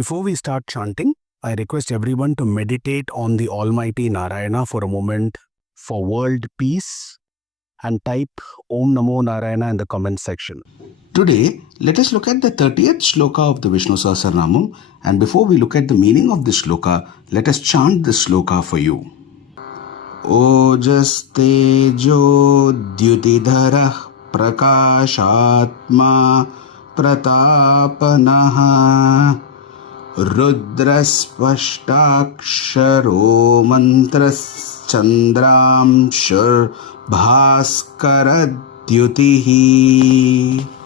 Before we start chanting, I request everyone to meditate on the Almighty Narayana for a moment for world peace and type Om Namo Narayana in the comment section. Today, let us look at the 30th shloka of the Vishnu Sahasranamam, and before we look at the meaning of this shloka, let us chant this shloka for you. Ojastejo dyutidharah prakashatma pratapanaha rudraspashtaksharo mantras chandramshur bhaskaradyutihi.